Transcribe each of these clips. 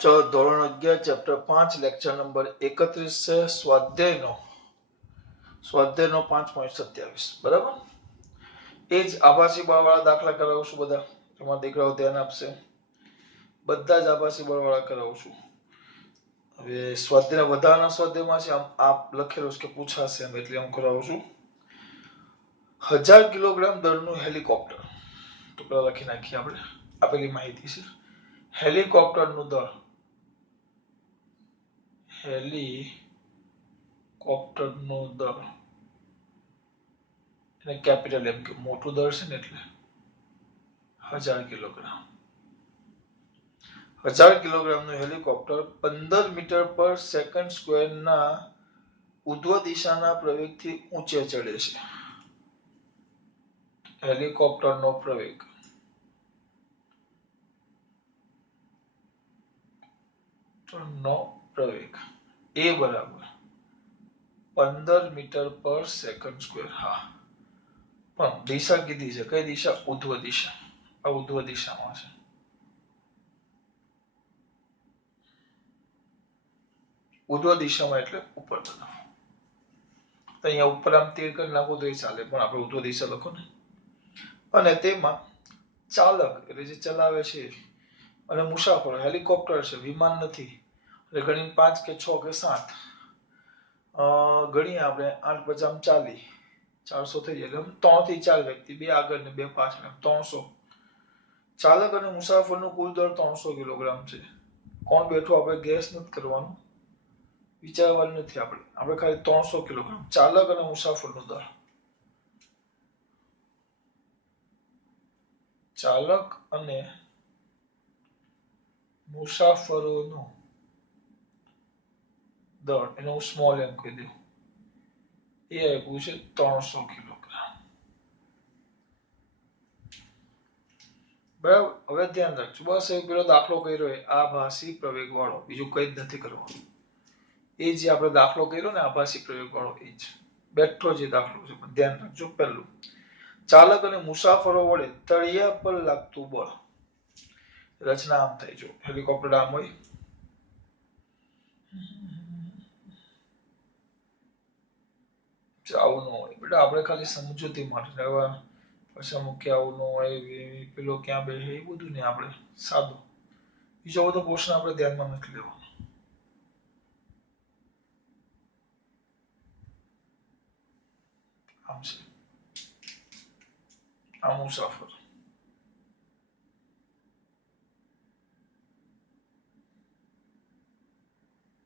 ચલો ધોરણ 11 chapter 5 lecture number 31 છે સ્વાધ્યાયનો 5.27 બરાબર. એ જ આભાસી બળવાળા દાખલા કરાવશું બધા. તમારા દીકરાઓ ધ્યાન આપશે. બધા જ આભાસી બળવાળા કરાવશું. હવે સ્વાધ્યાય વધારાના સ્વાધ્યાયમાં છે આપ લખેલું છે કે પૂછાશે એમ, એટલે હું કરાવું છું. 1000 કિલોગ્રામ દળનું હેલિકોપ્ટર. તો પેલા લખી નાખીએ આપણે. આપેલી માહિતી છે. હેલિકોપ્ટરનું દળ, હેલિકોપ્ટરનું દળ એને કેપિટલ એમ કે મોટું દળ છે ને, એટલે 1000 કિલોગ્રામ. 1000 કિલોગ્રામનું હેલિકોપ્ટર 15 મીટર પર સેકન્ડ સ્ક્વેરના ઉધ્વ દિશાના પ્રવેગથી ઊંચે ચડે છે. હેલિકોપ્ટરનો પ્રવેગ એ બરાબર 15 મીટર પર સેકન્ડ સ્ક્વેર. હા, પણ દિશા કીધી છે. કઈ દિશા? ઉધ્વ દિશા. આ ઉધ્વ દિશામાં છે. ઉધ્વ દિશામાં એટલે ઉપર તરફ. તો અહીંયા ઉપર આમ તીર કરી નાખો તો એ ચાલે, પણ આપણે ઉધ્વ દિશા લખો ને. અને તેમાં ચાલક એટલે જે ચલાવે છે અને મુસાફરો, હેલિકોપ્ટર છે, વિમાન નથી. એટલે ગણી 5 કે 6 કે 7 ગણીએ આપણે. 8 50 40, 400 થઈ જાય. એટલે 3 થી 4 વ્યક્તિ, 2 આગળ ને 2 પાછળ, 300. ચાલક અને મુસાફરનું કુલ દળ 300 કિલોગ્રામ છે. કોણ બેઠું આપણે ગેસ નથી કરવાનું, વિચારવાનું નથી. આપણે ખાલી 300 કિલોગ્રામ ચાલક અને મુસાફરનું દળ. ચાલક અને મુસાફરોનું દળ, એને હું સ્મોલ એમ કહી દઉં, એ આપ્યું છે 300 કિલોગ્રામ. બરાબર. હવે ધ્યાન રાખજો. બસ એક પેલો દાખલો કર્યો હોય આભાસી પ્રવેગ વાળો, બીજું કઈ જ નથી કરવાનું. એ જે આપણે દાખલો કર્યો ને આભાસી પ્રવેગ વાળો, એ જ બેઠો જે દાખલો છે. પણ ધ્યાન રાખજો. પહેલું, ચાલક અને મુસાફરો વડે તળિયા પર લાગતું બળ. રચના આમ થાય. જો હેલિકોપ્ટર આમ હોય, આવું ન હોય બેટા. આપણે ખાલી સમજૂતી માટે હવે પછી મૂકી આવું ન હોય, પેલો ક્યાં બેસે એ બધું નહીં. આપણે સાદું, બીજો બધો પોર્શન આપણે ધ્યાનમાં નથી લેવાનો. આમ છે આ મુસાફર,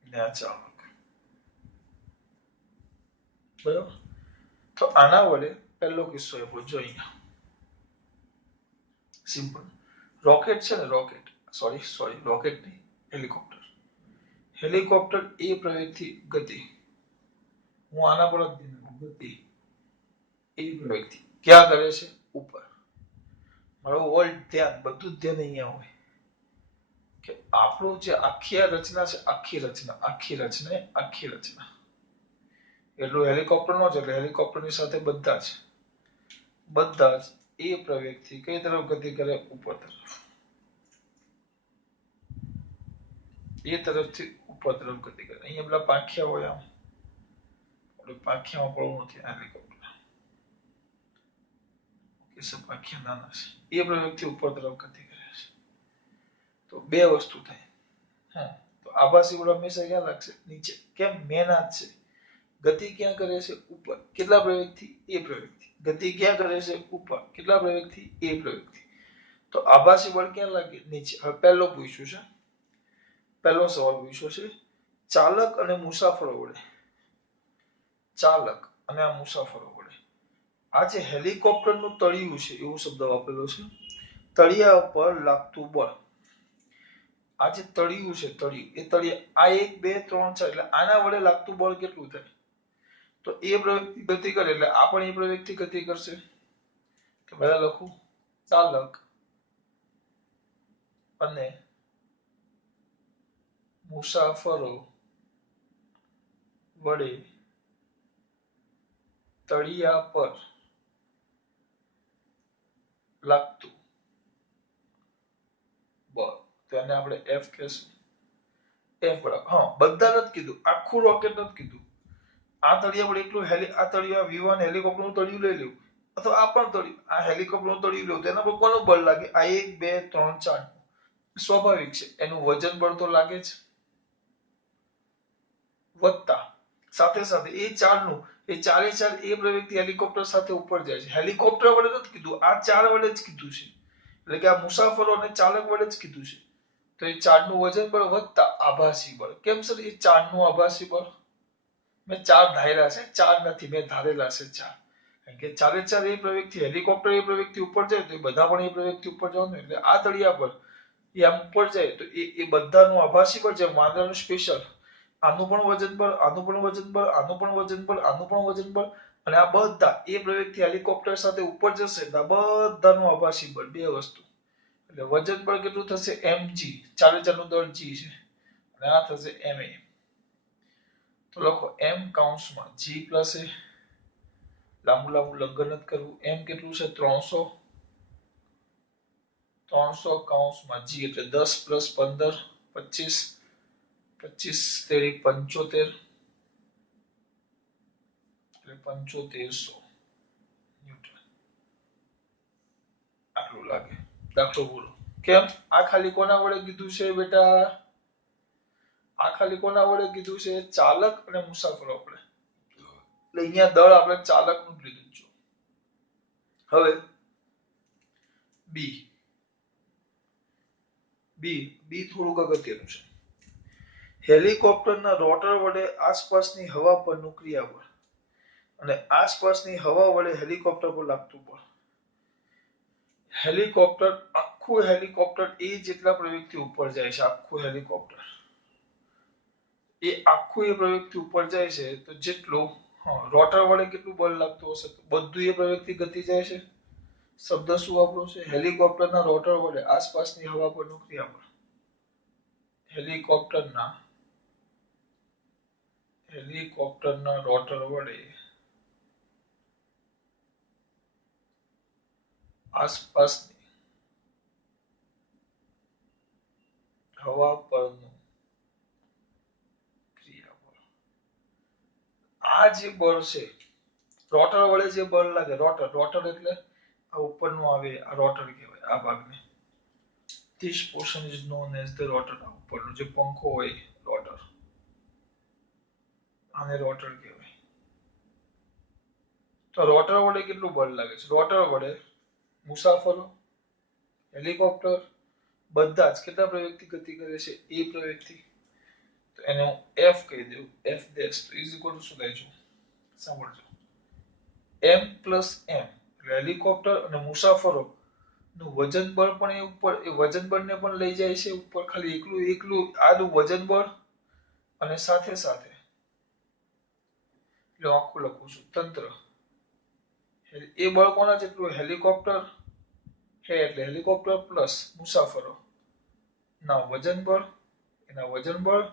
ને આ ચાલક. બરાબર. તો આના વડે પહેલો કિસ્સો આપ્યો. જો અહીંયા સિમ્પલ રોકેટ છે ને, રોકેટ નહીં, હેલિકોપ્ટર. હેલિકોપ્ટર એ પ્રવેગથી ગતિ, હું આના પર ગતિ એ પ્રવેગથી ક્યાં કરે છે? ઉપર. મારું ઓલ ધ્યાન, બધું જ ધ્યાન અહીંયા હોય કે આપણું જે આખી રચના છે, આખી રચના એટલું હેલિકોપ્ટર નો છે. એટલે હેલિકોપ્ટરની સાથે બધા જ એ પ્રવેગથી કઈ તરફ ગતિ કરે? ઉપર તરફ. એ તરફથી ઉપર તરફ ગતિ કરે. અહીંયા પેલા પાંખિયા હોય, આમ પાંખિયામાં પડવું નથી. હેલિકોપ્ટર પાંખિયા નાના છે. એ પ્રવેગથી ઉપર તરફ ગતિ કરે છે. તો બે વસ્તુ થાય. હા, તો આભાસી બળ હંમેશા ક્યાં લાગશે? નીચે. કેમ? મેન આ જ છે. ગતિ ક્યાં કરે છે? ઉપર. કેટલા પ્રવેગથી? એ પ્રવેગથી. ગતિ ક્યાં કરે છે? ઉપર. કેટલા પ્રવેગથી? એ પ્રવેગથી. તો આભાસી બળ ક્યાં લાગે? નીચે. હવે પહેલો સવાલ પૂછ્યો છે. ચાલક અને મુસાફરો વડે આ જે હેલિકોપ્ટરનું તળિયું છે, એવો શબ્દ વાપરેલો છે. તળિયા પર લાગતું બળ. આ જે તળિયું છે, એ તળિયા, આ 1 2 3 4, એટલે આના વડે લાગતું બળ કેટલું થાય? તો એ પ્રવેગથી ગતિ કરે એટલે આ પણ એ પ્રવેગથી ગતિ કરશે. કે પહેલા લખું, ચાલક અને મુસાફરો વડે તળિયા પર લાગતું બળ, તો એને આપણે F કહેશું. એફ બરાબર, હા બધા નથી કીધું, આખું રોકેટ નથી કીધું. આ તળિયા પર એકલું આ તળિયા V1 હેલિકોપ્ટરનું તળિયું લઈ લેવું, અથવા આ પણ તળિયું, આ હેલિકોપ્ટરનું તળિયું લેવું, તેના પર કોનું બળ લાગે? આ 1 2 3 4, સ્વાભાવિક છે એનું વજન બળ તો લાગે જ, વત્તા સાથે સાથે એ ચારનું, એ ચારે ચાર એ પ્રવૃત્તિ હેલિકોપ્ટર સાથે ઉપર જાય છે. હેલિકોપ્ટર વડે નથી કીધું, આ ચાર વડે જ કીધું છે. એટલે કે આ મુસાફરો અને ચાલક વડે જ કીધું છે. તો એ ચારનું વજન બળ વત્તા આભાસી બળ. કેમ સર એ ચારનું આભાસી બળ? મેં ચાર ધાર્યા છે, ચાર નથી, મેં ધારેલા છે ચાર. કારણ કે ચારે ચાર એ પ્રવૃત્તિ, હેલિકોપ્ટર એ પ્રવૃત્તિ ઉપર જાય તો એ બધા પણ એ પ્રવૃત્તિ ઉપર જવાનું. એટલે આ તળિયા પર એ આમ ઉપર જાય તો એ બધાનું આભાસી બળ છે. વાંદરાનું સ્પેશિયલ, આનું પણ વજન બળ, આનું પણ વજન બળ, આનું પણ વજન બળ, આનું પણ વજન બળ, અને આ બધા એ પ્રવૃત્તિ હેલિકોપ્ટર સાથે ઉપર જશે તો બધાનું આભાસી બળ, બે વસ્તુ. એટલે વજન બળ કેટલું થશે? mg, ચારે ચારનું દળ g છે, અને આ થશે ma. તો લખો m કૌંસમાં g પ્લસ a, લાંબુ લાંબુ લંગર નથી કરવું. m કેટલું છે? 300, 300 કૌંસમાં g એટલે 10 પ્લસ 15 25, 25 તેરી 75, એટલે 7500 ન્યૂટન. આટલું લાગે. દાખલો પૂરો. કેમ? આ ખાલી કોના વડે કીધું છે બેટા? આ ખાલી કોના વડે કીધું છે? ચાલક અને મુસાફરો વડે. એટલે અહીંયા દળ આપણે ચાલકનું જ લીધું છે. હવે બી, બી થોડુંક અગત્યનું છે. હેલિકોપ્ટરના રોટર વડે આસપાસની હવા પરનું ક્રિયાબળ અને આસપાસની હવા વડે હેલિકોપ્ટર પર લાગતું બળ. હેલિકોપ્ટર, આખું હેલિકોપ્ટર એ જેટલા પ્રવેગથી ઉપર જાય છે, આખું હેલિકોપ્ટર એ આખું એ પ્રવેગથી ઉપર જાય છે તો જેટલું રોટર વડે કેટલું બળ લાગતું હશે? તો બધું એ પ્રવેગથી ગતિ જાય છે. શબ્દ શું વાપરો છે? હેલિકોપ્ટરના રોટર વડે આસપાસની હવા પરનું ક્રિયાબળ. હેલિકોપ્ટરના રોટર વડે આસપાસની હવા પરનું ક્રિયાબળ. આ જે બળ છે, રોટર વડે જે બળ લાગે, રોટર, રોટર એટલે આ ઉપરનું આવે, આ રોટર કહેવાય આ ભાગને. This portion is known as the rotor. આ ઉપરનો જે પંખો હોય, રોટર, આને રોટર કહેવાય. તો રોટર વડે કેટલું બળ લાગે છે? રોટર વડે મુસાફરો, હેલિકોપ્ટર બધા જ કેટલા પ્રવેગથી ગતિ કરે છે? એ પ્રવેગથી. તો એને હું f કહી દઉં, f ડેશ, તો ઇઝ ઇક્વલ ટુ શું થાય છે? સાંભળજો, m પ્લસ m, હેલિકોપ્ટર અને મુસાફરો નું વજન બળ પણ એ ઉપર, એ વજન બળને પણ લઈ જાય છે ઉપર. ખાલી એકલું એકલું આનું વજન બળ, અને સાથે સાથે એટલે આખું લખું છું તંત્ર. એ બળ કોના જેટલું? હેલિકોપ્ટર હે એટલે હેલિકોપ્ટર પ્લસ મુસાફરો ના વજન બળ, એના વજન બળ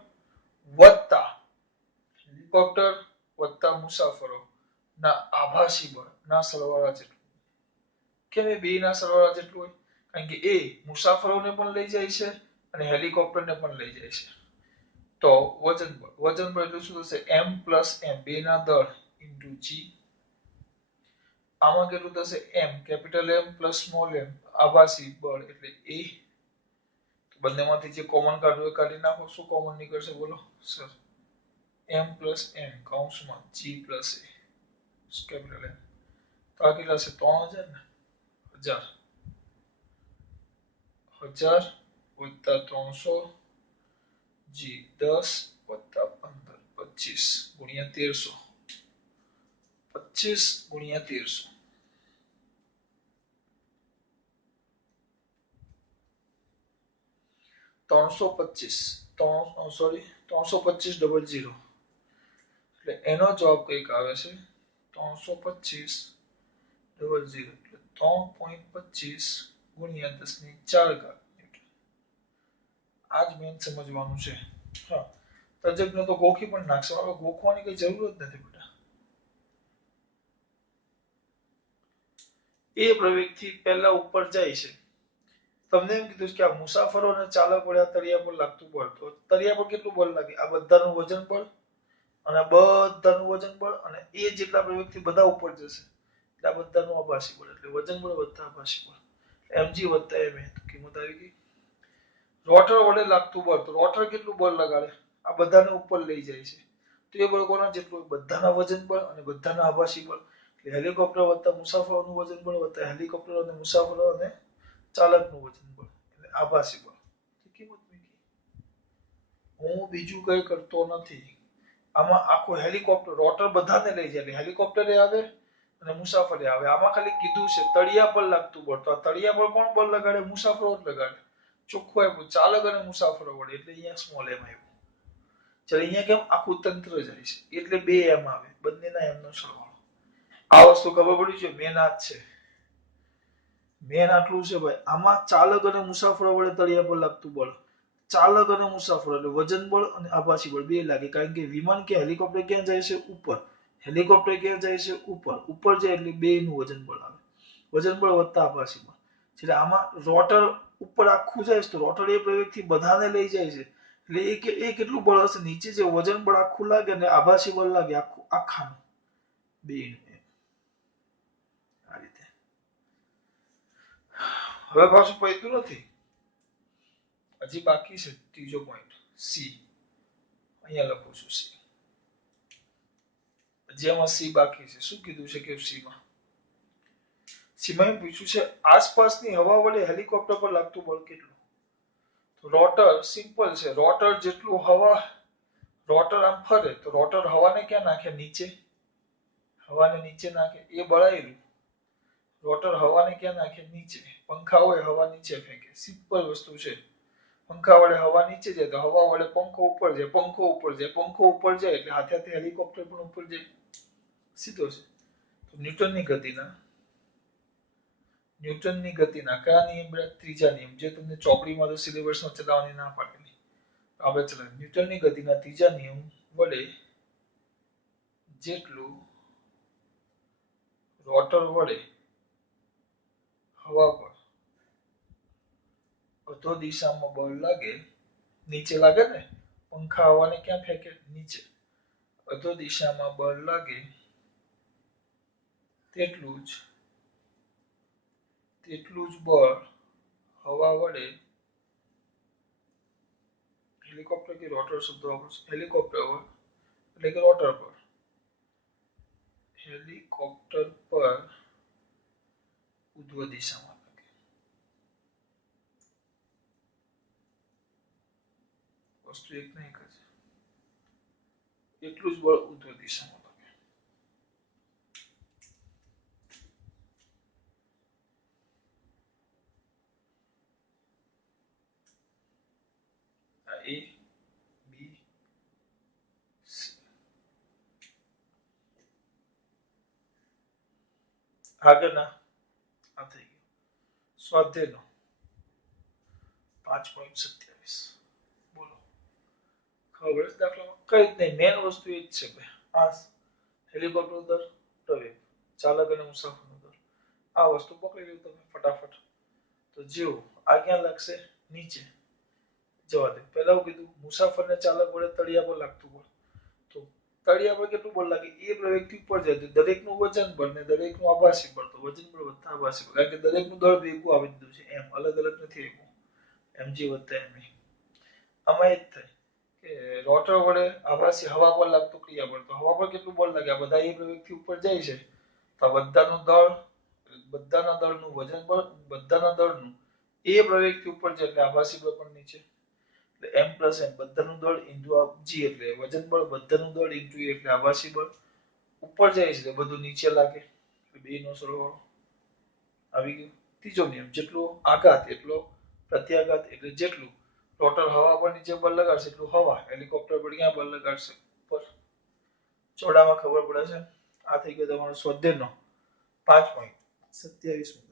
વત્તા હેલિકોપ્ટર વત્તા મુસાફરો ના આભાસી બળ ના સરવાળા જેટલું. કેમ એ બે ના સરવાળા જેટલું હોય? કારણ કે એ મુસાફરોને પણ લઈ જાય છે અને હેલિકોપ્ટરને પણ લઈ જાય છે. તો વજન બળ, વજન બળ એટલે શું થશે? m પ્લસ m, બે ના દળ ઇન્ટુ g. આમાં કેટલું થશે? m, capital M plus small m, આભાસી બળ એટલે a. બંનેમાંથી જે કોમન કાઢવું એ કાઢી નાખો. શું કોમન નીકળશે બોલો સર? m પ્લસ m કૌંસમાં g plus a, capital M. તો આ કેટલા છે? 3000 ને? 1000, 1000 વત્તા 300 g 10 વત્તા 15 25 ગુણ્યા 1300, 25 ગુણ્યા 1300, 325, સોરી 325 એટલે એનો જવાબ કઈક આવે છે 325 00, એટલે 3.25 ગુણ્યા 10 ની 4 ઘાત. આજ મેન સમજવાનું છે. હા, તજજ્ઞ તો ગોખી પણ નાખશે, હવે ગોખવાની કઈ જરૂર જ નથી બેટા. એ પ્રવેગથી પહેલા ઉપર જાય છે તમને એમ કીધું કે આ મુસાફરો અને ચાલક વડે આ તળિયા પર લાગતું બળ, તો તળિયા પર કેટલું બળ લાગે? આ બધાનું વજન બળ અને બધાનું વજન બળ અને એ જેટલા પ્રયોગથી બધા ઉપર જશે એટલે આ બધાનું આભાસી બળ, એટલે વજન બળ વત્તા આભાસી બળ, mg વત્તા ma તો કિંમત આવી ગઈ. રોટર વડે લાગતું બળ, તો રોટર કેટલું બળ લગાડે? આ બધાને ઉપર લઈ જાય છે, તો એ બળ કોના જેટલું? બધાના વજન બળ અને બધાના આભાસી બળ, એટલે હેલિકોપ્ટર વત્તા મુસાફરોનું વજન બળ વત્તા હેલિકોપ્ટર અને મુસાફરો અને ચાલકનું વજન બળ એટલે આભાસી બળ. કિંમત મૂકી. હું બીજું કઈ કરતો નથી. આમાં આખું હેલિકોપ્ટર રોટર બધાને લઈ જાય, એટલે હેલિકોપ્ટરે આવે અને મુસાફરે આવે. આમાં ખાલી કીધું છે તળિયા પર લાગતું બળ, તો આ તળિયા પર કોણ બળ લગાડે? મુસાફરો જ લગાડે. ચોખ્ખું આપ્યું ચાલક અને મુસાફરો વડે, એટલે અહીંયા સ્મોલ એમ આવ્યું. ચાલો અહીંયા કેમ આખું તંત્ર જાય છે એટલે બે એમ આવે, બંનેના એમનો સરવાળો. આ વસ્તુ ખબર પડી છે, મેન આ જ છે. મેન આટલું છે ભાઈ. આમાં ચાલક અને મુસાફરો વડે તળિયા પર લાગતું બળ, ચાલક અને મુસાફરો એટલે વજન બળ અને આભાસી બળ બે લાગે, કારણ કે વિમાન કે હેલિકોપ્ટર ક્યાં જાય છે? ઉપર. હેલિકોપ્ટર ક્યાં જાય છે? ઉપર. ઉપર જાય એટલે બે નું વજન બળ આવે, વજન બળ વત્તા આભાસી બળ. એટલે આમાં રોટર ઉપર આખું જાય છે, તો રોટર એ પ્રવેગથી બધાને લઈ જાય છે, એટલે એ કેટલું બળ હશે? નીચે જે વજન બળ આખું લાગે અને આભાસી બળ લાગે આખું આખાનું બે નું. આ રીતે. હવે પાછું પૈતું નથી, હજી બાકી છે ત્રીજો પોઈન્ટ સી. અહીંયા લખું છું સી. જેમાં સી બાકી છે. શું કીધું છે કે સીમાં? સીમાં એમ પૂછ્યું છે આસપાસની હવા વડે હેલિકોપ્ટર પર લાગતું બળ કેટલું? રોટર સિમ્પલ છે. રોટર જેટલું હવા, રોટર આમ ફરે તો રોટર હવાને ક્યાં નાખે? નીચે. હવાને નીચે નાખે, એ બળાયેલું. રોટર હવાને ક્યાં નાખે? નીચે. પંખા હોય હવા નીચે ફેંકે, સિમ્પલ વસ્તુ છે. પંખા વડે હવા નીચે જાય તો હવા વડે પંખો ઉપર જાય, પંખો ઉપર જાય, પંખો ઉપર જાય એટલે હાથે હાથે હેલિકોપ્ટર પણ ઉપર જાય. સીધો છે. તો ન્યૂટનની ગતિના કયા નિયમ? ત્રીજા નિયમ, જે તમને ચોપડીમાં તો સિલેબસમાં ચલાવવાની ના પાડેલી. આપણે ચલાવીએ. ન્યૂટનની ગતિના ત્રીજા નિયમ વડે જેટલું રોટર વડે હવા પર અધો દિશામાં બળ લાગે, નીચે લાગે ને, પંખા હવાને ક્યાં ફેંકે? નીચે. અધો દિશામાં બળ લાગે તેટલું જ બળ હવા વડે, હેલિકોપ્ટર કે રોટર શબ્દ વાપરશું, હેલિકોપ્ટર પર એટલે કે રોટર પર, હેલિકોપ્ટર પર ઉધ્વ દિશામાં લાગે. વસ્તુ એક નહીં એક જ, એટલું જ બળ ઉધ્વ દિશામાં લાગે. એ બી સી. આગળના આ થઈ ગયું સ્વાધ્યાયનો 5.27. બોલો. ખબર છે દાખલામાં? કઈ જ નહીં, મેન વસ્તુ એ જ છે ભાઈ. આ હેલિકોપ્ટર દર, પ્રવેગ, ચાલક અને મુસાફરનો દર. આ વસ્તુ પકડી લો તમે ફટાફટ. તો જેવું આ ક્યાં લાગશે? નીચે. જવા દે. પહેલા હું કીધું મુસાફરને ચાલક વડે તળિયા પર લાગતું બળ, તો તળિયા પર કેટલું બળ લાગે? એ પ્રવેગથી ઉપર જાય તો દરેકનું વજન બળ ને દરેકનું આભાસી બળ, તો વજન બળ વત્તા આભાસી બળ, કારણ કે દરેકનું દળ ભેગું આવી દીધું છે, એમ અલગ અલગ નથી આપ્યું. mg વત્તા ma. આમાં એ જ થાય કે રોટર વડે આભાસી હવા પર લાગતું ક્રિયા બળ, તો હવા પર કેટલું બળ લાગે? આ બધા એ પ્રવેગથી ઉપર જાય છે, તો બધાનું દળ, બધાના દળનું વજન બળ, બધાના દળનું એ પ્રવેગથી ઉપર જાય એટલે આભાસી બળ પણ નીચે. એટલે m પ્લસ n બધાનું દળ ઇન્ટુ g એટલે વજન બળ, બધાનું દળ ઇન્ટુ e એટલે આભાસી બળ. ઉપર જાય છે બધું નીચે લાગે, એટલે બે નો સરવાળો આવી ગયો. ત્રીજો નિયમ, જેટલો આઘાત એટલો પ્રત્યાઘાત, એટલે જેટલું રોટર હવા પર નીચે બળ લગાડશે એટલું હવા હેલિકોપ્ટર પર ક્યાં બળ લગાડશે? ઉપર. ચોડામાં ખબર પડે છે. આ થઈ ગયો તમારો સ્વાધ્યાયનો 5.27.